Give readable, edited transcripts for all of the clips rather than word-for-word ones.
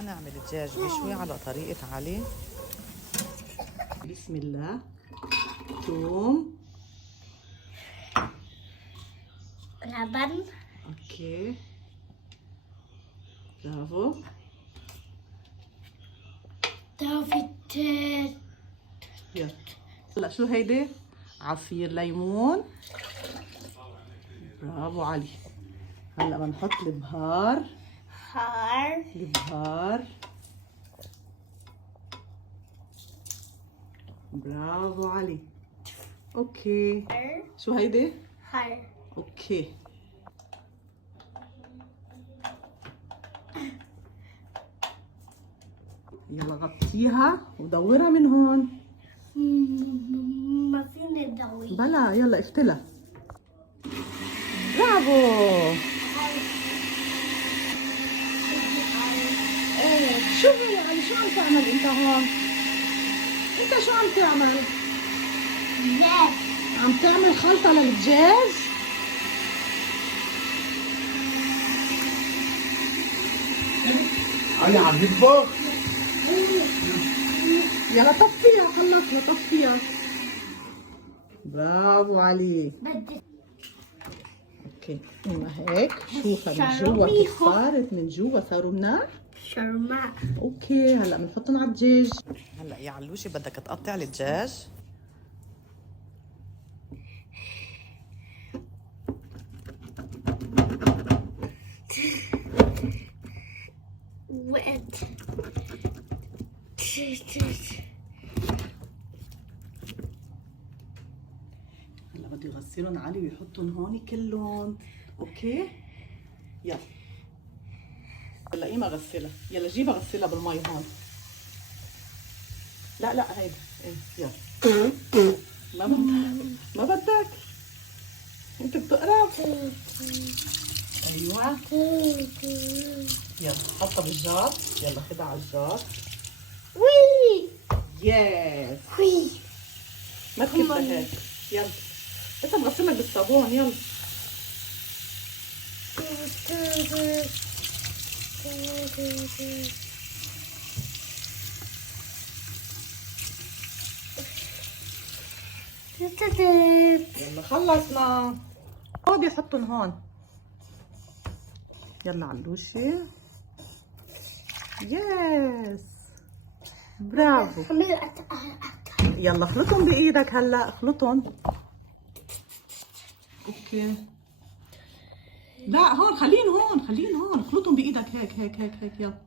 حنعمل دجاج مشوي على طريقة علي. بسم الله. ثوم، لبن. اوكي برافو. دافيد. يلا هلا شو هيدي؟ عصير ليمون. برافو علي. هلا بنحط البهار. البهار. برافو علي. اوكي شو هيدي؟ اوكي يلا غطيها ودورها من هون. ما فيني ندوي. بلا يلا افتلها. برافو. ايه شو هي علي؟ شو عم تعمل انت هون؟ انت شو عم تعمل؟ عم تعمل خلطة للدجاج؟ علي عم يطبخ. يلا طفيها، خلصنا طفيها. برافو علي. اوكي قلنا هيك. شوفها من جوا كيف صارت، من جوا صاروا منار. شرماء. اوكي هلا بنحطهم على الدجاج. هلا يا علوشي بدك تقطع الدجاج. وقت. هلا بده يغسلهم علي ويحطهم هون كلهم. اوكي يلا. هلا ايمه غسلها. يلا جيبها غسلها بالمي هون. لا لا هيدا ايه يلا. ما بدك، ما بدك انت بتقرب. ايوه يلا حطها بالجار. يلا خدها على الجار. وي يس. وي. ما تكبها هيك. يلا انت مغسلك بالصابون. يلا يلا خلصنا. خذي حطهم هون. يلا علوشي. يس برافو. يلا اخلطهم بايدك. هلا اخلطهم. اوكي لا هون خلين هون، خلين هون. اخلطهم بايدك هيك هيك هيك هيك. يلا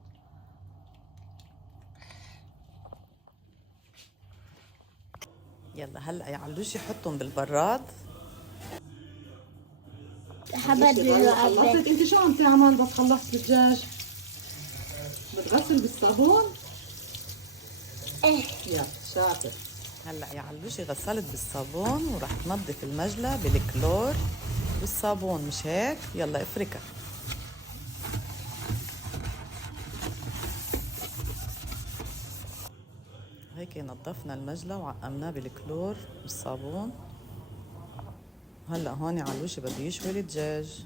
يلا هلا يا علوشي حطهم بالبراد. خلصت انت؟ شو عم تعمل بس خلصت الدجاج؟ بتغسل بالصابون؟ ايه يلا شاطر. هلا يا علوشي غسلت بالصابون وراح تنظف المجلة بالكلور والصابون، مش هيك؟ يلا افركها. هيك نظفنا المجلة وعقمناه بالكلور والصابون. هلا هون علوشي بده يشوي الدجاج.